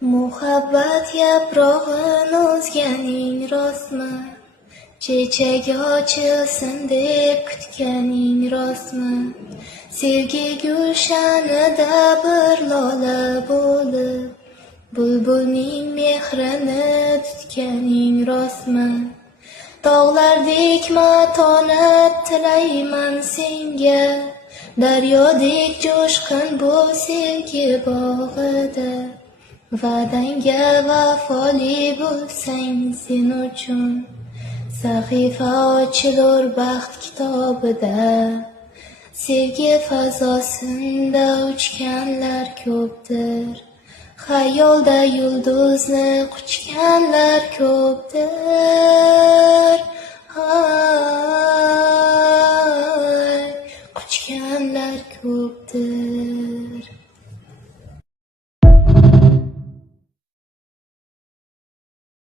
Muhabbat yaprog'in o'zganing rostmi? Chechak ochilsin deb kutganing rostmi? Sevgi gulshanida bir lola bo'lib, bulbulning mehrini tutganing rostmi? Tog'lardek matonat tilayman senga, daryodek jo'shqin bu sevgi bog'ida. Va'dangga vafoli bo'lsang sen uchun, sahifa ochilur baxt kitobida. Sevgi fazosinda uchganlar ko'pdir, xayolda yulduzni quchganlar ko'pdir.